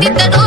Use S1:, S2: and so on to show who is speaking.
S1: Get